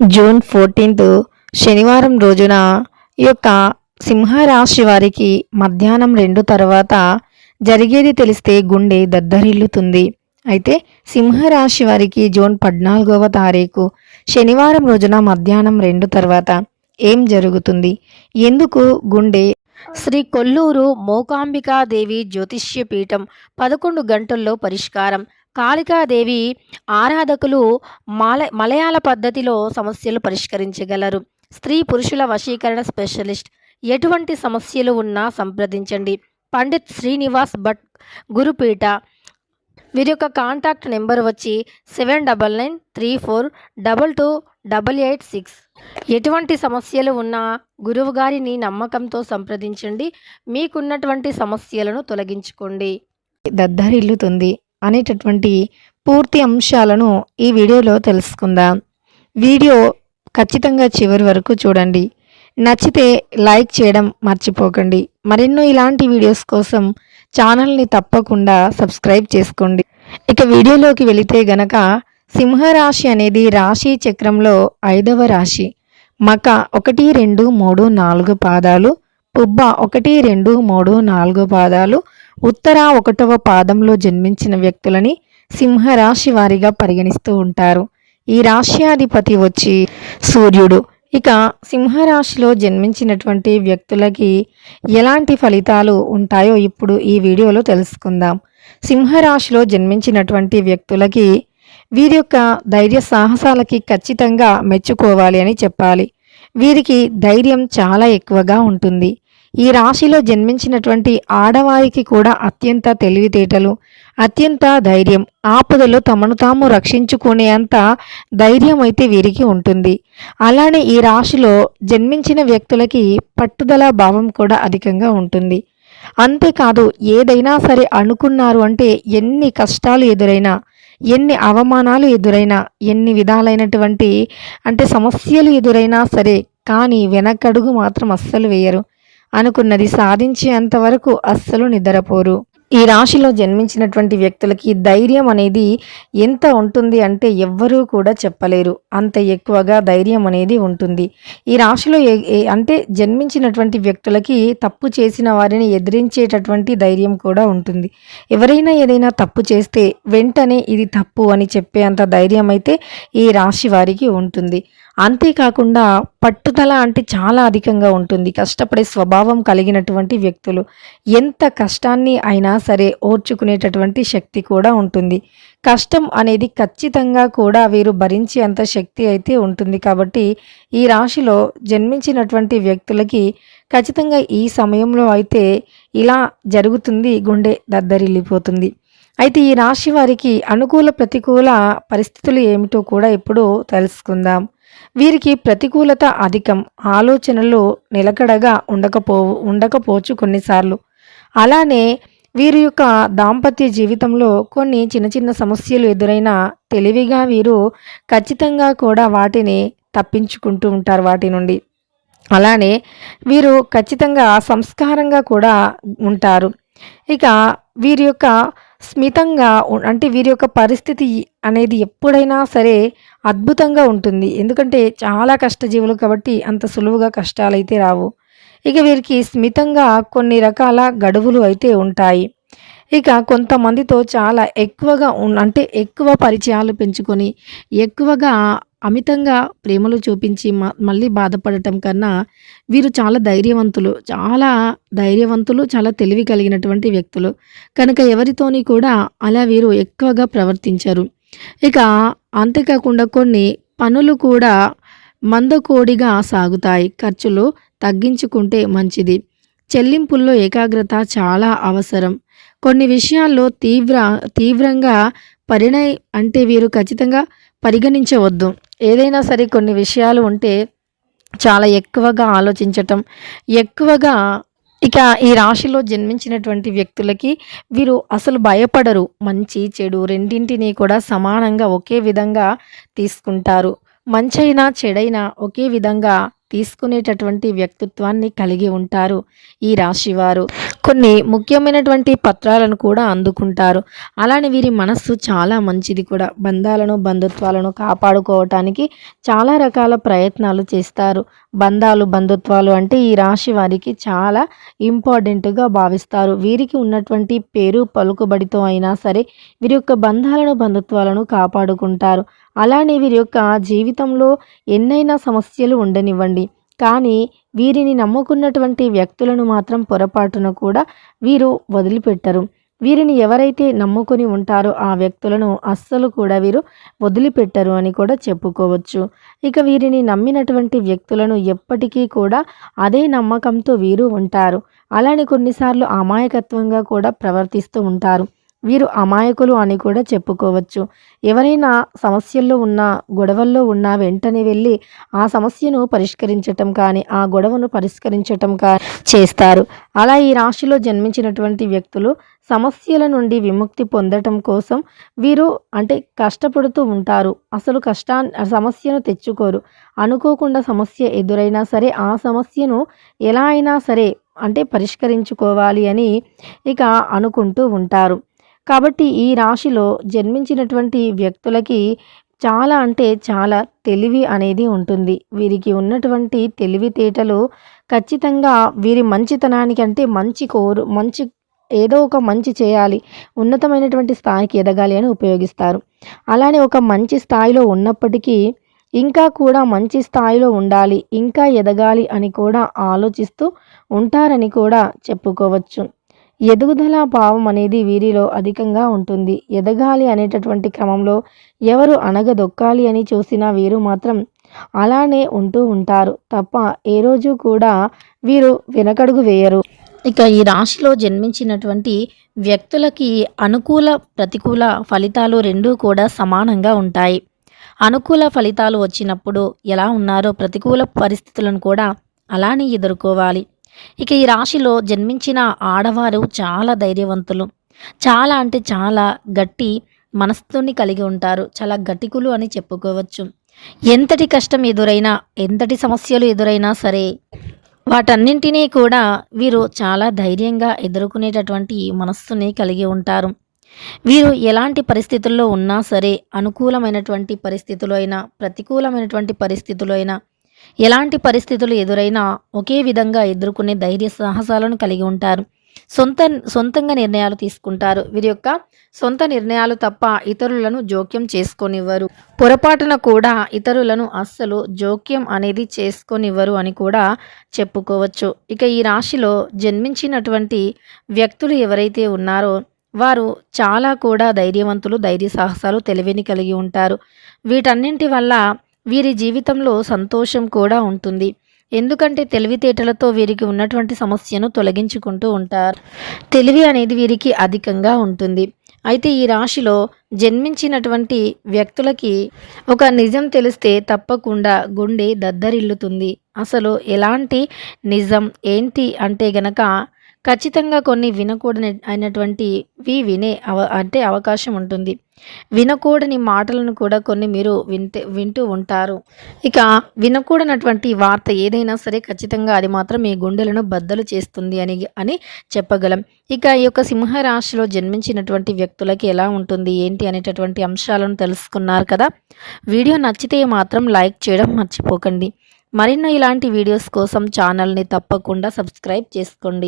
June 14 శనివారం రోజున ఈ యొక్క సింహరాశి వారికి మధ్యాహ్నం 2 తర్వాత జరిగేది తెలిస్తే గుండె దద్దరిల్లుతుంది. అయితే సింహరాశి వారికి జూన్ 14వ తారీఖు శనివారం రోజున మధ్యాహ్నం 2 తర్వాత ఏం జరుగుతుంది? ఎందుకు గుండె శ్రీ కొల్లూరు మూకాంబికాదేవి జ్యోతిష్య పీఠం 11 గంటల్లో పరిష్కారం. కాళికాదేవి ఆరాధకులు మలయాళ పద్ధతిలో సమస్యలు పరిష్కరించగలరు. స్త్రీ పురుషుల వశీకరణ స్పెషలిస్ట్. ఎటువంటి సమస్యలు ఉన్నా సంప్రదించండి. పండిత్ శ్రీనివాస్ భట్ గురుపీఠ. వీరి యొక్క కాంటాక్ట్ నెంబర్ వచ్చి 7993422886. ఎటువంటి సమస్యలు ఉన్నా గురువు గారిని నమ్మకంతో సంప్రదించండి. మీకున్నటువంటి సమస్యలను తొలగించుకోండి. దద్దరిల్లుతుంది అనేటటువంటి పూర్తి అంశాలను ఈ వీడియోలో తెలుసుకుందాం. వీడియో ఖచ్చితంగా చివరి వరకు చూడండి. నచ్చితే లైక్ చేయడం మర్చిపోకండి. మరెన్నో ఇలాంటి వీడియోస్ కోసం ఛానల్ని తప్పకుండా సబ్స్క్రైబ్ చేసుకోండి. ఇక వీడియోలోకి వెళితే గనక సింహరాశి అనేది రాశి చక్రంలో 5వ రాశి. మక 1, 2, 3, 4 పాదాలు, పుబ్బ 1, 2, 3, 4 పాదాలు, ఉత్తర 1వ పాదంలో జన్మించిన వ్యక్తులని సింహరాశి వారిగా పరిగణిస్తూ ఉంటారు. ఈ రాశ్యాధిపతి వచ్చి సూర్యుడు. ఇక సింహరాశిలో జన్మించినటువంటి వ్యక్తులకి ఎలాంటి ఫలితాలు ఉంటాయో ఇప్పుడు ఈ వీడియోలో తెలుసుకుందాం. సింహరాశిలో జన్మించినటువంటి వ్యక్తులకి వీరి యొక్క ధైర్య సాహసాలకి ఖచ్చితంగా మెచ్చుకోవాలి అని చెప్పాలి. వీరికి ధైర్యం చాలా ఎక్కువగా ఉంటుంది. ఈ రాశిలో జన్మించినటువంటి ఆడవారికి కూడా అత్యంత తెలివితేటలు, అత్యంత ధైర్యం, ఆపదలో తమను తాము రక్షించుకునే అంత ధైర్యం అయితే వీరికి ఉంటుంది. అలానే ఈ రాశిలో జన్మించిన వ్యక్తులకి పట్టుదల భావం కూడా అధికంగా ఉంటుంది. అంతేకాదు ఏదైనా సరే అనుకున్నారు అంటే ఎన్ని కష్టాలు ఎదురైనా, ఎన్ని అవమానాలు ఎదురైనా, ఎన్ని విధాలైనటువంటి సమస్యలు ఎదురైనా సరే కానీ వెనకడుగు మాత్రం అస్సలు వేయరు. అనుకున్నది సాధించేంత వరకు అస్సలు నిద్రపోరు. ఈ రాశిలో జన్మించినటువంటి వ్యక్తులకి ధైర్యం అనేది ఎంత ఉంటుంది అంటే ఎవ్వరూ కూడా చెప్పలేరు. అంత ఎక్కువగా ధైర్యం అనేది ఉంటుంది. ఈ రాశిలో జన్మించినటువంటి వ్యక్తులకి తప్పు చేసిన వారిని ఎదిరించేటటువంటి ధైర్యం కూడా ఉంటుంది. ఎవరైనా ఏదైనా తప్పు చేస్తే వెంటనే ఇది తప్పు అని చెప్పే అంత ధైర్యం అయితే ఈ రాశి వారికి ఉంటుంది. అంతేకాకుండా పట్టుదల చాలా అధికంగా ఉంటుంది. కష్టపడే స్వభావం కలిగినటువంటి వ్యక్తులు. ఎంత కష్టాన్ని అయినా సరే ఓర్చుకునేటటువంటి శక్తి కూడా ఉంటుంది. కష్టం అనేది ఖచ్చితంగా కూడా వీరు భరించే అంత శక్తి అయితే ఉంటుంది. కాబట్టి ఈ రాశిలో జన్మించినటువంటి వ్యక్తులకి ఖచ్చితంగా ఈ సమయంలో అయితే ఇలా జరుగుతుంది. గుండె దద్దరిల్లిపోతుంది. అయితే ఈ రాశి వారికి అనుకూల ప్రతికూల పరిస్థితులు ఏమిటో కూడా ఇప్పుడు తెలుసుకుందాం. వీరికి ప్రతికూలత అధికం. ఆలోచనలు నిలకడగా ఉండకపోవచ్చు కొన్నిసార్లు. అలానే వీరి యొక్క దాంపత్య జీవితంలో కొన్ని చిన్న చిన్న సమస్యలు ఎదురైనా తెలివిగా వీరు ఖచ్చితంగా కూడా వాటిని తప్పించుకుంటూ ఉంటారు వాటి నుండి. అలానే వీరు ఖచ్చితంగా సంస్కారంగా కూడా ఉంటారు. ఇక వీరి యొక్క స్మితంగా వీరి యొక్క పరిస్థితి అనేది ఎప్పుడైనా సరే అద్భుతంగా ఉంటుంది. ఎందుకంటే చాలా కష్టజీవులు కాబట్టి అంత సులువుగా కష్టాలైతే రావు. ఇక వీరికి స్మితంగా కొన్ని రకాల గడువులు అయితే ఉంటాయి. ఇక కొంతమందితో చాలా ఎక్కువగా ఎక్కువ పరిచయాలు పెంచుకొని ఎక్కువగా అమితంగా ప్రేమలు చూపించి మళ్ళీ బాధపడటం కన్నా వీరు చాలా ధైర్యవంతులు, చాలా తెలివి కలిగినటువంటి వ్యక్తులు. కనుక ఎవరితోని కూడా అలా వీరు ఎక్కువగా ప్రవర్తించరు. ఇక అంతేకాకుండా కొన్ని పనులు కూడా మందకోడిగా సాగుతాయి. ఖర్చులు తగ్గించుకుంటే మంచిది. చెల్లింపుల్లో ఏకాగ్రత చాలా అవసరం. కొన్ని విషయాల్లో తీవ్రంగా వీరు ఖచ్చితంగా పరిగణించవద్దు. ఏదైనా సరే కొన్ని విషయాలు ఉంటే చాలా ఎక్కువగా ఆలోచించటం, ఇక ఈ రాశిలో జన్మించినటువంటి వ్యక్తులకి వీరు అసలు భయపడరు. మంచి చెడు రెండింటినీ కూడా సమానంగా ఒకే విధంగా తీసుకుంటారు. మంచైనా చెడైనా ఒకే విధంగా తీసుకునేటటువంటి వ్యక్తిత్వాన్ని కలిగి ఉంటారు ఈ రాశివారు. కొన్ని ముఖ్యమైనటువంటి పత్రాలను కూడా అందుకుంటారు. అలానే వీరి మనస్సు చాలా మంచిది కూడా. బంధాలను, బంధుత్వాలను కాపాడుకోవటానికి చాలా రకాల ప్రయత్నాలు చేస్తారు. బంధాలు, బంధుత్వాలు అంటే ఈ రాశి వారికి చాలా ఇంపార్టెంట్‌గా భావిస్తారు. వీరికి ఉన్నటువంటి పేరు, పలుకుబడితో అయినా సరే వీరి యొక్క బంధాలను, బంధుత్వాలను కాపాడుకుంటారు. అలానే వీరి యొక్క జీవితంలో ఎన్నైనా సమస్యలు ఉండనివ్వండి. కానీ వీరిని నమ్ముకున్నటువంటి వ్యక్తులను మాత్రం పొరపాటున కూడా వీరు వదిలిపెట్టరు. వీరిని ఎవరైతే నమ్ముకొని ఉంటారో ఆ వ్యక్తులను అస్సలు కూడా వీరు వదిలిపెట్టరు అని కూడా చెప్పుకోవచ్చు. ఇక వీరిని నమ్మినటువంటి వ్యక్తులను ఎప్పటికీ కూడా అదే నమ్మకంతో వీరు ఉంటారు. అలానే కొన్నిసార్లు అమాయకత్వంగా కూడా ప్రవర్తిస్తూ ఉంటారు. వీరు అమాయకులు అని కూడా చెప్పుకోవచ్చు. ఎవరైనా సమస్యల్లో ఉన్నా, గొడవల్లో ఉన్నా వెంటనే వెళ్ళి ఆ సమస్యను పరిష్కరించటం కానీ, ఆ గొడవను పరిష్కరించటం కానీ చేస్తారు. అలా ఈ రాశిలో జన్మించినటువంటి వ్యక్తులు సమస్యల నుండి విముక్తి పొందటం కోసం వీరు అంటే కష్టపడుతూ ఉంటారు. అసలు సమస్యను తెచ్చుకోరు. అనుకోకుండా సమస్య ఎదురైనా సరే ఆ సమస్యను ఎలా అయినా సరే అంటే పరిష్కరించుకోవాలి అని ఇక అనుకుంటూ ఉంటారు. కాబట్టి ఈ రాశిలో జన్మించినటువంటి వ్యక్తులకి చాలా అంటే చాలా తెలివి అనేది ఉంటుంది. వీరికి ఉన్నటువంటి తెలివితేటలు ఖచ్చితంగా వీరి మంచితనానికి అంటే మంచి ఏదో ఒక మంచి చేయాలి, ఉన్నతమైనటువంటి స్థాయికి ఎదగాలి అని ఉపయోగిస్తారు. అలానే ఒక మంచి స్థాయిలో ఉన్నప్పటికీ ఇంకా కూడా మంచి స్థాయిలో ఉండాలి, ఇంకా ఎదగాలి అని కూడా ఆలోచిస్తూ ఉంటారని కూడా చెప్పుకోవచ్చు. ఎదుగుదల భావం అనేది వీరిలో అధికంగా ఉంటుంది. ఎదగాలి అనేటటువంటి క్రమంలో ఎవరు అణగదొక్కాలి అని చూసినా వీరు మాత్రం అలానే ఉంటూ ఉంటారు తప్ప ఏ రోజు కూడా వీరు వెనకడుగు వేయరు. ఇక ఈ రాశిలో జన్మించినటువంటి వ్యక్తులకి అనుకూల, ప్రతికూల ఫలితాలు రెండూ కూడా సమానంగా ఉంటాయి. అనుకూల ఫలితాలు వచ్చినప్పుడు ఎలా ఉన్నారో ప్రతికూల పరిస్థితులను కూడా అలానే ఎదుర్కోవాలి. ఇక ఈ రాశిలో జన్మించిన ఆడవారు చాలా ధైర్యవంతులు. చాలా అంటే చాలా గట్టి మనస్సుని కలిగి ఉంటారు. చాలా గట్టికులు అని చెప్పుకోవచ్చు. ఎంతటి కష్టం ఎదురైనా, ఎంతటి సమస్యలు ఎదురైనా సరే వాటన్నింటినీ కూడా వీరు చాలా ధైర్యంగా ఎదుర్కొనేటటువంటి మనస్సుని కలిగి ఉంటారు. వీరు ఎలాంటి పరిస్థితుల్లో ఉన్నా సరే, అనుకూలమైనటువంటి పరిస్థితులు అయినా, ప్రతికూలమైనటువంటి పరిస్థితులు అయినా, ఎలాంటి పరిస్థితులు ఎదురైనా ఒకే విధంగా ఎదుర్కొనే ధైర్య సాహసాలను కలిగి ఉంటారు. సొంతంగా నిర్ణయాలు తీసుకుంటారు. వీరి యొక్క సొంత నిర్ణయాలు తప్ప ఇతరులను జోక్యం చేసుకోనివ్వరు. పొరపాటున కూడా ఇతరులను అస్సలు జోక్యం అనేది చేసుకోనివ్వరు అని కూడా చెప్పుకోవచ్చు. ఇక ఈ రాశిలో జన్మించినటువంటి వ్యక్తులు ఎవరైతే ఉన్నారో వారు చాలా కూడా ధైర్యవంతులు, ధైర్య సాహసాలు, తెలివిని కలిగి ఉంటారు. వీటన్నింటి వల్ల వీరి జీవితంలో సంతోషం కూడా ఉంటుంది. ఎందుకంటే తెలివితేటలతో వీరికి ఉన్నటువంటి సమస్యను తొలగించుకుంటూ ఉంటారు. తెలివి అనేది వీరికి అధికంగా ఉంటుంది. అయితే ఈ రాశిలో జన్మించినటువంటి వ్యక్తులకి ఒక నిజం తెలిస్తే తప్పకుండా గుండె దద్దరిల్లుతుంది. అసలు ఎలాంటి నిజం ఏంటి అంటే గనక ఖచ్చితంగా కొన్ని వినకూడని అయినటువంటివి అంటే అవకాశం ఉంటుంది. వినకూడని మాటలను కూడా కొన్ని మీరు వింటూ ఉంటారు. ఇక వినకూడనటువంటి వార్త ఏదైనా సరే ఖచ్చితంగా అది మాత్రం మీ గుండెలను బద్దలు చేస్తుంది అని చెప్పగలం. ఇక ఈ యొక్క సింహరాశిలో జన్మించినటువంటి వ్యక్తులకి ఎలా ఉంటుంది ఏంటి అనేటటువంటి అంశాలను తెలుసుకున్నారు కదా. వీడియో నచ్చితే మాత్రం లైక్ చేయడం మర్చిపోకండి. మరిన్ని ఇలాంటి వీడియోస్ కోసం ఛానల్ని తప్పకుండా సబ్స్క్రైబ్ చేసుకోండి.